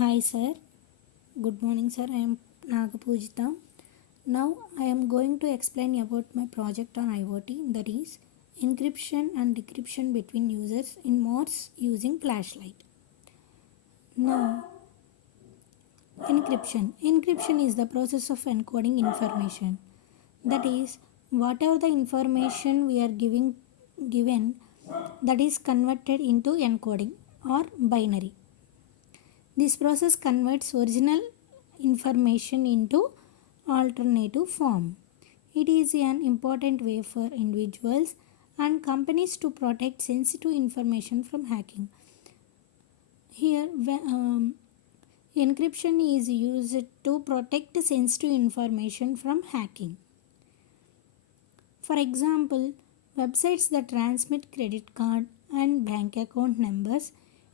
Hi sir, good morning sir. I am Nagapujita. Now I am going to explain about my project on IoT, that is encryption and decryption between users in morse using flashlight. Now encryption. Encryption is the process of encoding information. That is whatever the information we are given that is converted into encoding or binary. This process converts original information into alternative form. It is an important way for individuals and companies to protect sensitive information from hacking. Here, encryption is used to protect sensitive information from hacking. For example, websites that transmit credit card and bank account numbers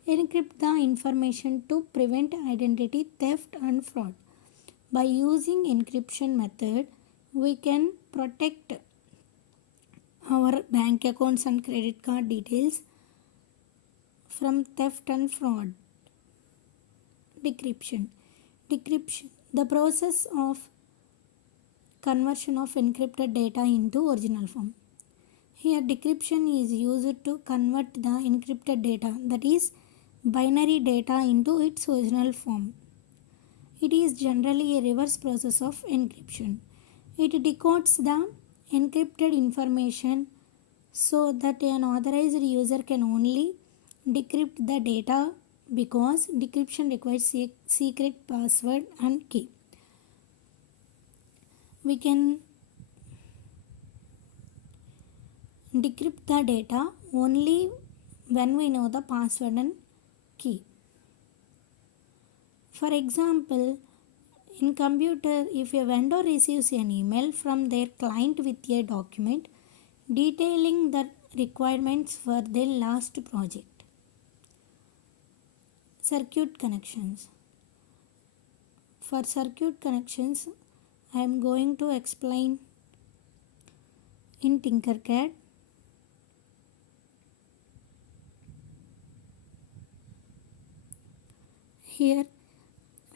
encrypt the information to prevent identity theft and fraud. By using encryption method, we can protect our bank accounts and credit card details from theft and fraud. Decryption. Decryption, the process of conversion of encrypted data into original form. Here decryption is used to convert the encrypted data, that is binary data, into its original form. It is generally a reverse process of encryption. It decodes the encrypted information so that an authorized user can only decrypt the data because decryption requires a secret password and key. We can decrypt the data only when we know the password and key. For example, in computer, if a vendor receives an email from their client with a document detailing the requirements for their last project. Circuit connections. For circuit connections, I am going to explain in Tinkercad. Here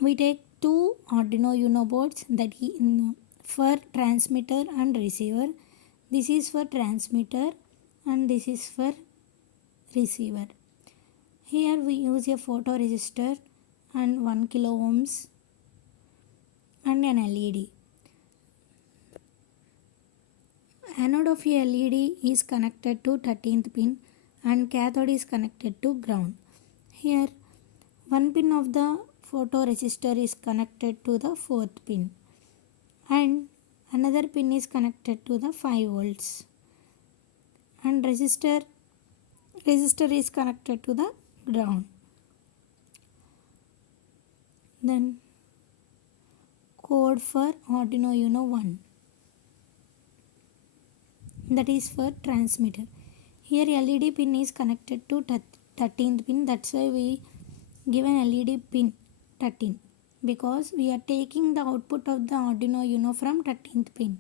we take two Arduino Uno boards, that is for transmitter and receiver. This is for transmitter and this is for receiver. Here we use a photoresistor and 1 kilo ohms and an LED. Anode of a LED is connected to 13th pin and cathode is connected to ground. Here one pin of the photoresistor is connected to the 4th pin and another pin is connected to the 5 volts and resistor is connected to the ground. Then code for Arduino Uno 1, that is for transmitter. Here LED pin is connected to 13th pin, that's why we give an LED pin 13, because we are taking the output of the Arduino Uno from 13th pin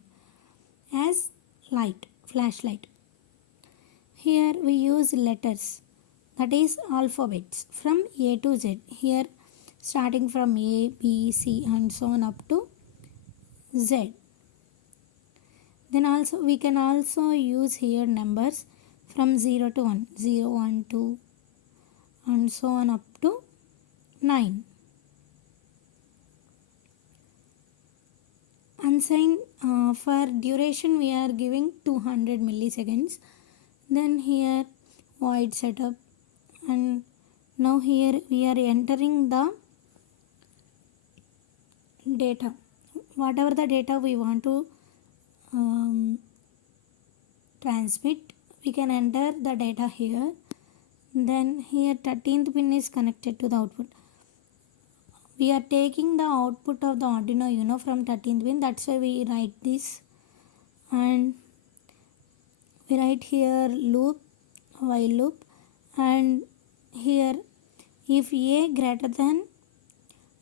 as light, flashlight. Here we use letters, that is alphabets from A to Z. Here starting from A, B, C and so on up to Z. Then also we can also use here numbers from 0 to 1, 0, 1, 2 and so on up to 9. Unsigned for duration we are giving 200 milliseconds. Then here void setup, and now here we are entering the data, whatever the data we want to transmit, we can enter the data here. Then here 13th pin is connected to the output. We are taking the output of the Arduino Uno from 13th pin, that's why we write this, and we write here loop, while loop, and here if A greater than,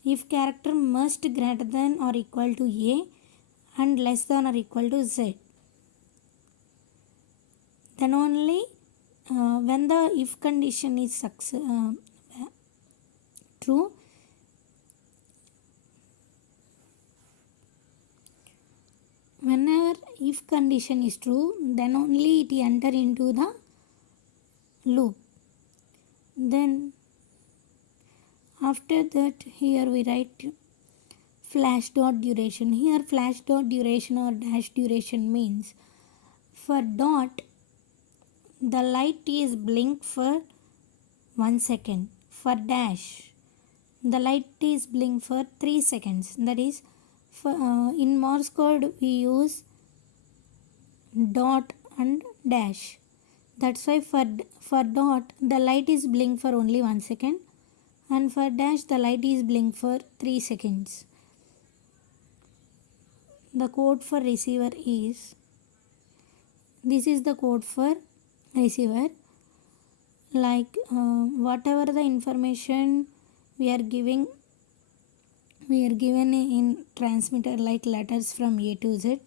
if character must greater than or equal to A and less than or equal to Z, then only when the if condition is true, if condition is true, then only it enter into the loop. Then after that, here we write flash dot duration. Here flash dot duration or dash duration means for dot the light is blink for 1 second. For dash the light is blink for 3 seconds. That is for, in Morse code we use dot and dash. That's why for dot the light is blink for only 1 second, and for dash the light is blink for 3 seconds. The code for receiver is, this is the code for receiver. Like whatever the information we are given in transmitter, like letters from A to Z,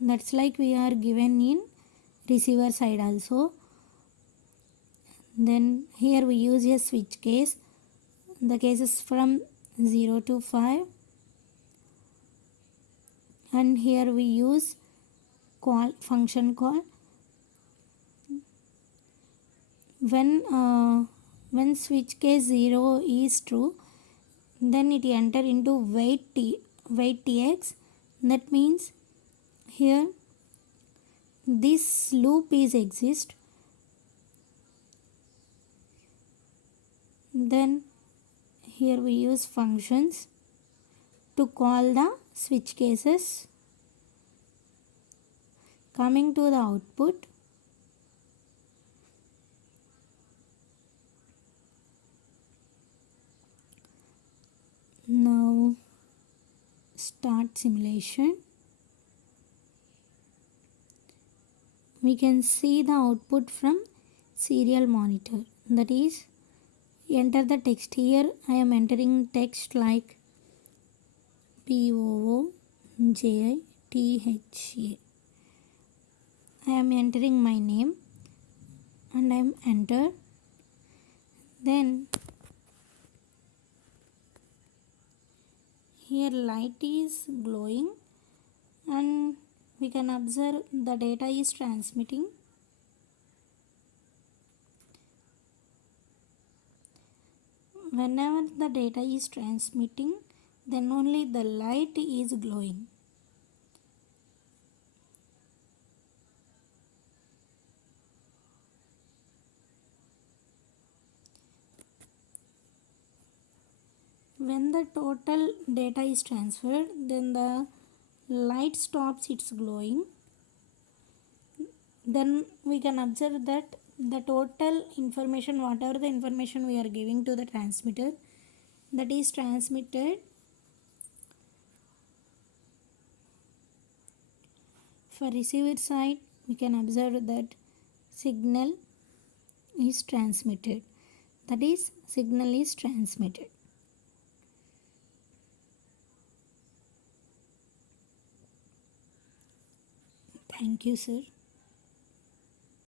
that's like we are given in receiver side also. Then here we use a switch case. The cases from 0 to 5, and here we use call function call. When switch case 0 is true, then it enter into wait tx. That means here this loop is exist. Then here we use functions to call the switch cases. Coming to the output, now start simulation. We can see the output from serial monitor. That is, enter the text. Here I am entering text like POOJITHA. I am entering my name and I am enter. Then here light is glowing and we can observe the data is transmitting. Whenever the data is transmitting, then only the light is glowing. When the total data is transferred, then the light stops its glowing. Then we can observe that the total information, whatever the information we are giving to the transmitter, that is transmitted. For receiver side, we can observe that signal is transmitted. That is, signal is transmitted. Thank you, sir.